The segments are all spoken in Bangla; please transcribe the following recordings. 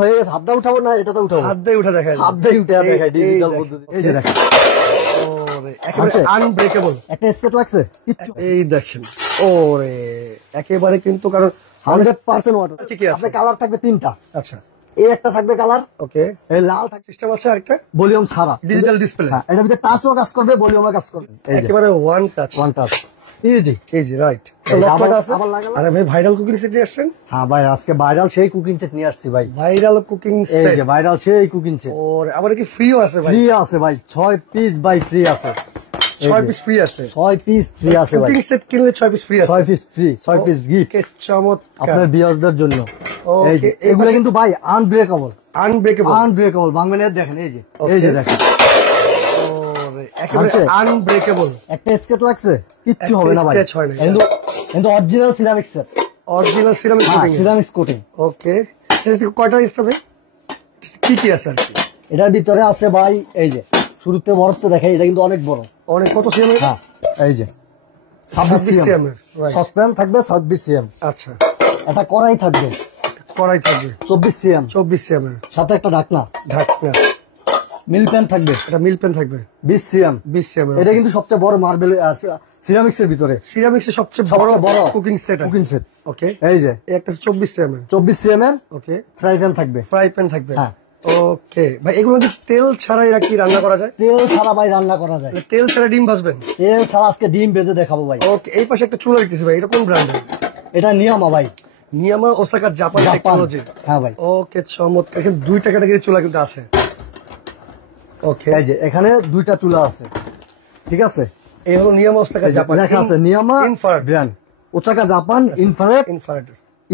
হয়ে গেছে। হাত দিয়ে উঠাবো না, এটাতে উঠাবো, হাত দিয়ে উঠা দেখায়, হাত দিয়ে উঠে দেখায় ডিজিটাল পদ্ধতি। এই যে দেখেন, ওরে একেবারে আনব্রেকেবল। একটা স্কেট লাগছে কিচ্ছু। এই দেখেন, ওরে একেবারে কিন্তু, কারণ 100% ওয়াটার। কি কি আছে? আপনার কালার থাকবে 3টা। আচ্ছা, এই একটা থাকবে কালার, ওকে। এই লাল থাকবে, সিস্টেম আছে আরেকটা ভলিউম ছাড়া, ডিজিটাল ডিসপ্লে। হ্যাঁ, এটার ভিতরে টাচও কাজ করবে, ভলিউমও কাজ করবে। একেবারে one touch, one touch, easy easy, right. আরে ভাই ভাইরাল কুকিং সেট নিয়ে আসছেন? হ্যাঁ ভাই, আজকে ভাইরাল সেই কুকিং সেট নিয়ে আসছি ভাই। ভাইরাল কুকিং এই সেট, যে ভাইরাল সেই কুকিং সেট। ওর আবার কি ফ্রিও আছে ভাই? ফ্রি আছে ভাই, 6 পিস ভাই ফ্রি আছে। 6 পিস ফ্রি আছে, 6 পিস ফ্রি আছে ভাই। কুকিং সেট কিনলে 6 পিস ফ্রি আছে। 6 পিস ফ্রি, 6 পিস গিফট কে চমৎকার আপনার ভিউয়ারদের জন্য। এই যে ওকে, এগুলো কিন্তু ভাই আনব্রেকেবল, আনব্রেকেবল, আনব্রেকেবল ভাঙবেন। দেখেন এই যে, এই যে দেখেন, ওরে একেবারে আছে? আনব্রেকেবল। একটা স্কেট লাগছে কিচ্ছু একটা হবে না ভাই, scratch হয় না। কিন্তু অরিজিনাল সিরামিক্স এর, original ceramic cooking. Ceramics coating. Okay, এটাতে কয়টা হিসাবে কি কি আছে আর কি? এটার ভিতরে আছে ভাই, এই যে শুরুতে বরফতে দেখাই, এটা কিন্তু অনেক বড়। অনেক, কত সিএম? হ্যাঁ, এই যে 26 সিএম সসপ্যান থাকবে, 26 সিএম। আচ্ছা, একটা কড়াই থাকবে, কড়াই থাকবে 24 সিএম, 24 সিএম সাথে একটা ঢাকনা, ঢাকনা। মিল প্যান থাকবে, এটা মিল পেন থাকবে 20 সিএম। 20 সিএম। এটা কিন্তু সবচেয়ে বড় মার্বেল সিরামিক্স এর ভিতরে, সিরামিক্সের সবচেয়ে বড় cooking set. Cooking set. Okay, এই যে এই একটা 24 সিএম। 24 সিএম এর ওকে, ফ্রাই প্যান থাকবে, ফ্রাই প্যান থাকবে। হ্যাঁ। ওকে ভাই, এগুলো কি তেল ছাড়া এরা কি রান্না করা যায়? তেল ছাড়া ভাই রান্না করা যায়। তেল ছাড়া ডিম ভাজবেন? তেল ছাড়া আজকে ডিম ভেজে দেখাবো ভাই। ওকে, এই পাশে একটা চুলা দেখতেছি ভাই, এটা কোন ব্র্যান্ডের? এটা নিয়ামা ভাই, নিয়ামা ওসাকা জাপান টেকনোলজি। হ্যাঁ ভাই। ওকে, চমৎকার। কিন্তু 2টা ক্যাটাগরি চুলা কিন্তু আছে। ওকে, এই যে এখানে 2টা চুলা আছে, ঠিক আছে। এই হলো নিয়ামা ওসাকা জাপান, লেখা আছে নিয়ামা infrared brand, Osaka Japan infrared.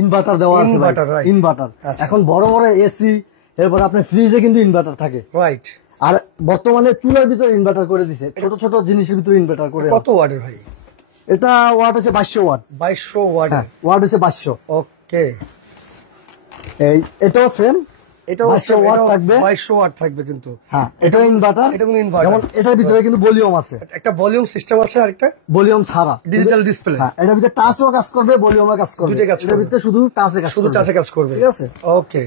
Inverter দেওয়া আছে ভাই, ইনভার্টার, রাইট। ইনভার্টার। আচ্ছা। এখন বড় বড় এসি, এরপর আপনার ফ্রিজে কিন্তু ইনভার্টার থাকে, রাইট। আর বর্তমানে চুলার ভিতরে ইনভার্টার করে দিছে, ছোট ছোট জিনিসের ভিতরে ইনভার্টার করে। কত ওয়াটের ভাই? এটা ওয়াট হচ্ছে 2200 ওয়াট। 2200 ওয়াট। হ্যাঁ, ওয়াট হচ্ছে 2200। ওকে, এই এটাও সেম, এটাও 2200 ওয়াট থাকবে। 2200 ওয়াট থাকবে কিন্তু। হ্যাঁ, এটাও ইনভার্টার। এটা কোনো ইনভার্টার। যেমন এটার ভিতরে কিন্তু ভলিউম আছে, একটা ভলিউম সিস্টেম আছে, আরেকটা ভলিউম ছাড়া ডিজিটাল ডিসপ্লে। হ্যাঁ, এটার ভিতরে টাচও কাজ করবে, ভলিউমও কাজ করবে। দুটোই কাজ করবে। এটার ভিতরে শুধু টাচে কাজ শুধু করবে, টাচে কাজ করবে, ঠিক আছে। ওকে,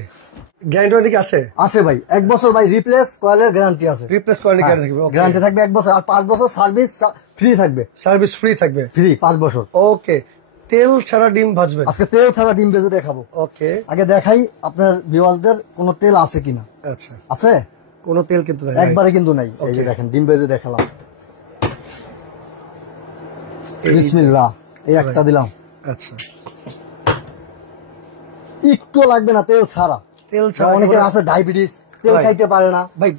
গ্যারান্টি ওয়ারেন্টি কি আছে? আছে ভাই, 1 বছর ভাই রিপ্লেস কয়েলের গ্যারান্টি আছে। রিপ্লেস ওয়ারেন্টি গ্যারান্টি থাকবে। গ্যারান্টি থাকবে 1 বছর, আর 5 বছর সার্ভিস ফ্রি থাকবে। সার্ভিস ফ্রি থাকবে, ফ্রি 5 বছর। ওকে, তেল ছাড়া ডিম ভাজবেন? আজকে তেল ছাড়া ডিম ভেজে দেখাবো। ওকে, আগে দেখাই আপনার ভিউয়ারদের কোনো তেল আছে কিনা। আচ্ছা, আছে, কোনো তেল কিন্তু নাই, একবারে কিন্তু নাই। এই যে Okay. দেখেন ডিম ভেজে দেখালাম, বিসমিল্লাহ, এই একটা দিলাম। আচ্ছা, একটু লাগবে না তেল ছাড়া। তেল ছাড়া অনেকের আছে ডায়াবেটিস, তেল Right. খাইতে পারে না ভাই,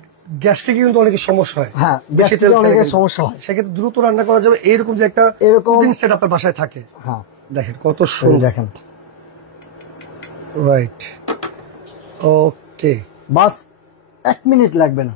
গ্যাস্ট্রিকে কিন্তু অনেকের সমস্যা হয়। হ্যাঁ, বেশি গ্যাস্ট্রিকে তেল খেলে অনেকের কিন্তু। সমস্যা হয়। সেক্ষেত্রে দ্রুত রান্না করা যাবে এরকম যে একটা এরকম কুকিং সেট আপনার বাসায় থাকে। হ্যাঁ, দেখেন কত এই সুন্দর। দেখেন, রাইট, ওকে, বাস 1 মিনিট লাগবে না,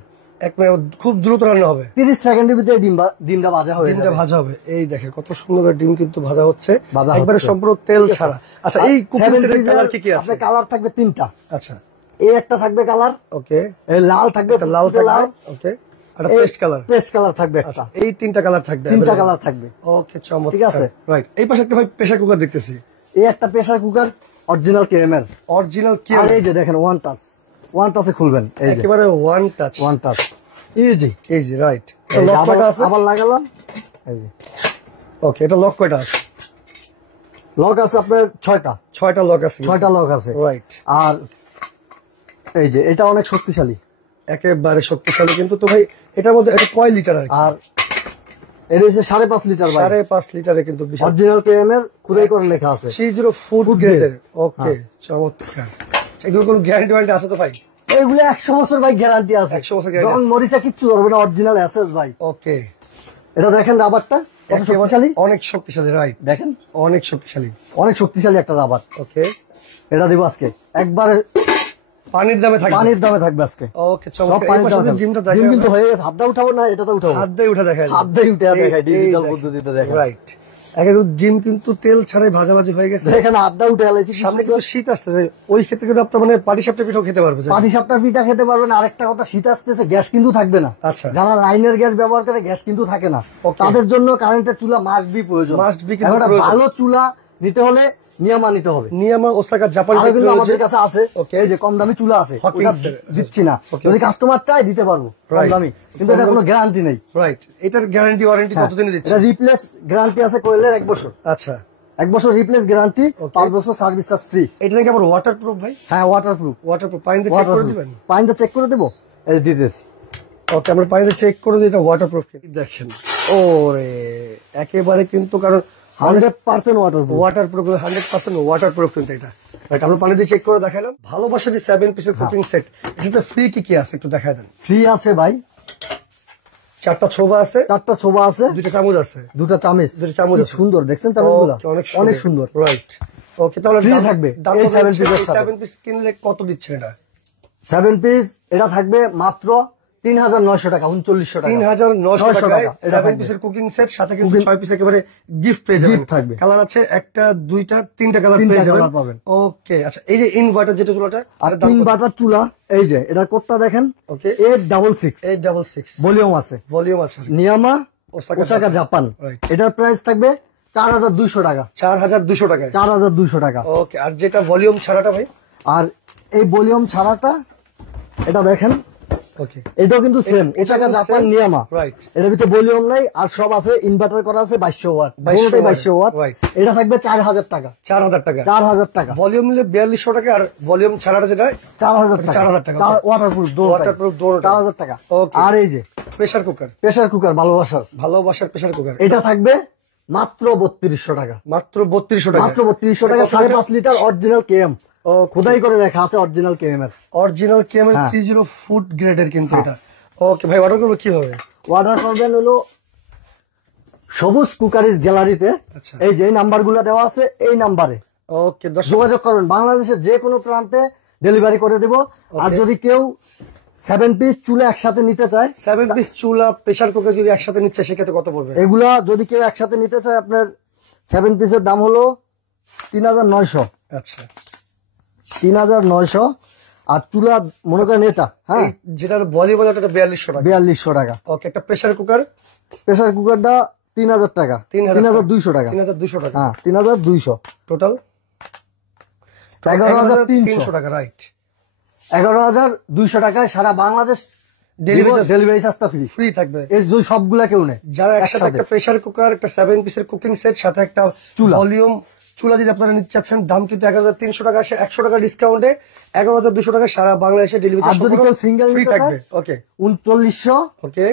1 মিনিট, খুব দ্রুত রান্না হবে। 30 সেকেন্ডের ভিতরে ডিমটা ভাজা হয়ে ডিমটা যাবে। ভাজা হবে। এই দেখেন কত সুন্দর করে ডিম কিন্তু ভাজা হচ্ছে, ভাজা একবারে হচ্ছে। সম্পূর্ণ তেল ছাড়া। আচ্ছা, এই কুকিং সেটের কালার কি কি আছে? আপনার কালার থাকবে 3টা। আচ্ছা, এই একটা থাকবে কালার, ওকে, এই লাল থাকবে, লাল ফুটফুটে থাকবে, ওকে, আর পেস্ট কালার। পেস্ট কালার থাকবে একটা। আচ্ছা, এই 3টা কালার থাকবে, 3টা কালার থাকবে। ওকে, চমৎকার, ঠিক আছে। রাইট। এই পাশে একটা ভাই প্রেসার কুকার দেখতেছি, এই একটা pressure cooker original KML, original কি? আর এই যে দেখেন ওয়ান টাচে খুলবেন, এই যে একেবারে one touch, one touch, easy. এই যে, রাইট। লক কয়টা আছে? আবার লাগালাম, এই যে ওকে, এটা লক কয়টা আছে? লক আছে আপনার 6টা। 6টা লক আছে, 6টা লক আছে, রাইট। আর এই যে এটা অনেক শক্তিশালী, একেবারে শক্তিশালী কিন্তু। তো ভাই, এটার মধ্যে এটা কয় লিটার? আর এটা হচ্ছে 5.5 লিটার ভাই, 5.5 লিটারে কিন্তু বিশাল। অরিজিনাল কেএমএল খুদাই করে লেখা আছে, 30 ফুড গ্রেডের। ওকে, চমৎকার। এগুলো কোনো গ্যারান্টি ওয়ারেন্টি আছে তো ভাই? এগুলো 100 বছর ভাই গ্যারান্টি আছে, 100 বছর guarantee রং মরিচা কিচ্ছু ধরবে না, অরিজিনাল এসএস ভাই। ওকে, এটা দেখেন রাবারটা কত শক্তিশালী, অনেক শক্তিশালী, রাইট, দেখেন অনেক শক্তিশালী, অনেক শক্তিশালী একটা রাবার। ওকে, এটা দিব আজকে একবারে পানির দামে থাকবে, পানির দামে থাকবে আজকে। ওকে, সব চমৎকার। এই পানির পাশে দামে যে থাকবে। ডিমটা ডিম দেখেন, কিন্তু হয়ে গেছে, হাত দিয়ে উঠাবো না, এটাতে উঠাবো, হাত দিয়ে উঠা দেখায়, হাত দিয়ে উঠে দেখায়, ডিজিটাল পদ্ধতিতে দেখেন। রাইট। একেবারে ডিম কিন্তু তেল ছাড়াই ভাজাভাজি হয়ে গেছে। এখানে হাত দিয়ে উঠে এলাইছি। সামনে কিন্তু শীত আসতেছে, ওই ক্ষেত্রে কিন্তু আপনার মানে পাটিসাপটা পিঠাও খেতে পারবে। পাটিসাপটা পিঠা খেতে পারবেন। আরেকটা কথা, শীত আসতেছে, গ্যাস কিন্তু থাকবে না। আচ্ছা, যারা লাইনের গ্যাস ব্যবহার করে গ্যাস কিন্তু থাকে না, তাদের জন্য কারেন্টের চুলা মাস্ট বি প্রয়োজন। Must be. একটা ভালো চুলা নিতে হলে নিয়ামা নিতে হবে। নিয়ামা ওসাকা জাপান আরো কিন্তু আমাদের কাছে আছে, Okay. এই যে কম দামি চুলা আছে, Hawkins ওটা এর, দিচ্ছি না। Okay. যদি কাস্টমার চায় দিতে পারবো কম Right. দামি, কিন্তু এটা কোনো গ্যারান্টি নেই। রাইট, এটার গ্যারান্টি ওয়ারেন্টি হ্যাঁ, কতদিনে দিচ্ছে? এটা রিপ্লেস গ্যারান্টি আছে কোয়েলের 1 বছর। আচ্ছা, 1 বছর রিপ্লেস গ্যারান্টি, 5 বছর সার্ভিস চার্জ ফ্রি। এটা নাকি আবার ওয়াটার প্রুফ ভাই? হ্যাঁ, ওয়াটারপ্রুফ। ওয়াটার প্রুফ, পানিতে চেক করে দিবেন? পানিতে চেক করে দেবো, এই যে দিতেছি। ওকে, আমরা পানিতে চেক করে দিই, এটা ওয়াটার প্রুফ। দেখেন ওরে একেবারে কিন্তু, কারণ 100% waterproof. Water proof, 100% water proof কিন্তু এটা। রাইট, আমরা পানিতে চেক করে দেখালাম। ভালোবাসা যে 7 পিসের কুকিং সেট, এটাতে ফ্রি কি কি আছে একটু দেখায় দেন। ফ্রি আছে ভাই, 4টা ছোবা আছে, 4টা ছোবা আছে, 2টা চামচ আছে, 2টা চামচ। দুটো চামচ কি আছে। সুন্দর দেখছেন চামচগুলো, Okay, অনেক সুন্দর। রাইট, ওকে, তাহলে Free দাম- থাকবে দাম এই কত 7 দিচ্ছে? পিসের এই সাথে। 7 পিস কিনলে কত দিচ্ছে এটা? 7 পিস এটা থাকবে মাত্র 3900 টাকা, 3900 টাকা। 3900 টাকায় এটা 7 থাকবে। পিসের কুকিং সেট, সাথে কিন্তু 6 পিস একেবারে গিফট পেয়ে যাবেন। Gift থাকবে। কালার আছে একটা, দুইটা, তিনটা কালার 3টা পেয়ে যাবেন। কালার পাবেন। ওকে, আচ্ছা, এই যে ইনভার্টার যেটা চুলাটা, আর 3 বাটার চুলা, এই যে এটা কোডটা দেখেন, ওকে, 866 866 ভলিউম আছে, ভলিউম আছে, নিয়ামা ওসাকা ওসাকা জাপান। Right. এটার প্রাইস থাকবে 4200 টাকা, 4200 টাকায়। 4200 টাকা। ওকে, আর যেটা ভলিউম ছাড়াটা ভাই? আর এই ভলিউম ছাড়াটা এটা দেখেন, ওকে, এটাও কিন্তু সেম এটা ওসাকা কিন্তু জাপান same, নিয়ামা। right. এটার ভিতরে ভলিউম নাই, আর সব আছে, ইনভার্টার করা আছে 2200 ওয়াট, 2200 ওয়াট। right. এটা থাকবে 4000 টাকা, 4000 টাকা। 4000 টাকা, ভলিউম নিলে 4200 টাকা, আর ভলিউম ছাড়াটা যেটা 4000 টাকা, 4000 টাকা। ওয়াটারপ্রুফ, Waterproof দোনোটাই। 4000 টাকা। Okay. আর এই যে প্রেসার কুকার, প্রেসার কুকার ভালোবাসার, ভালোবাসার প্রেসার কুকার, এটা থাকবে মাত্র 3200 টাকা, মাত্র 3200 টাকা। মাত্র 3200 টাকা। 5.5 লিটার অরিজিনাল কেএম, ও খোদাই করে রাখা আছে অরিজিনাল কেএম এর। অরিজিনাল কেএমএল হ্যাঁ। 30 ফুড গ্রেডের কিন্তু এটা। ওকে ভাই, অর্ডার করবো কিভাবে? অর্ডার করবেন হলো সবুজ কুকারিজ গ্যালারিতে, আচ্ছা। এই যে এই নাম্বারগুলো দেওয়া আছে, এই নাম্বারে ওকে, দর্শক, যোগাযোগ করবেন। বাংলাদেশের যে কোনো প্রান্তে ডেলিভারি করে দেব। আর যদি কেউ 7 পিস চুলা একসাথে নিতে চায়, 7 পিস চুলা প্রেসার কুকার যদি একসাথে নিচ্ছে সেক্ষেত্রে কত পড়বে? এগুলা যদি কেউ একসাথে নিতে চায়, আপনার 7 পিসের দাম হলো 3900, আচ্ছা, 3900। আর চুলা মনে করেন এটা, হ্যাঁ, এই যেটা ভলিউম ওটা 4200 টাকা। 4200 টাকা। ওকে, একটা প্রেসার কুকার প্রেসার কুকারটা 3000 টাকা, 3200 টাকা, 3200 টাকা, হ্যাঁ 3200। টোটাল 11300 টাকা। রাইট, 11200 টাকায় সারা বাংলাদেশ ডেলিভারি চার্জটা ফ্রি, ফ্রি থাকবে। এই যে সবগুলা কেউ নেই। যারা একসাথে একটা প্রেসার কুকার, একটা 7 পিসের কুকিং সেট, সাথে একটা চুলা। ভলিউম চুলা যদি আপনারা নিতে চাচ্ছেন, দাম কিন্তু 11300 টাকা আসে। 100 টাকা ডিসকাউন্টে 11200 টাকা সারা বাংলাদেশে ডেলিভারি আর যদি কেউ সিঙ্গেল ফ্রি নিতে থাকবে। চায়, ওকে 3900, ওকে,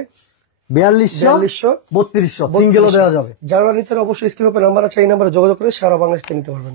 4200, 3200 সিঙ্গেলও দেওয়া যাবে। যারা নিচ্ছেন অবশ্যই স্ক্রিন উপর নাম্বার আছে, এই নাম্বারে যোগাযোগ করে সারা বাংলাদেশ থেকে নিতে পারবেন।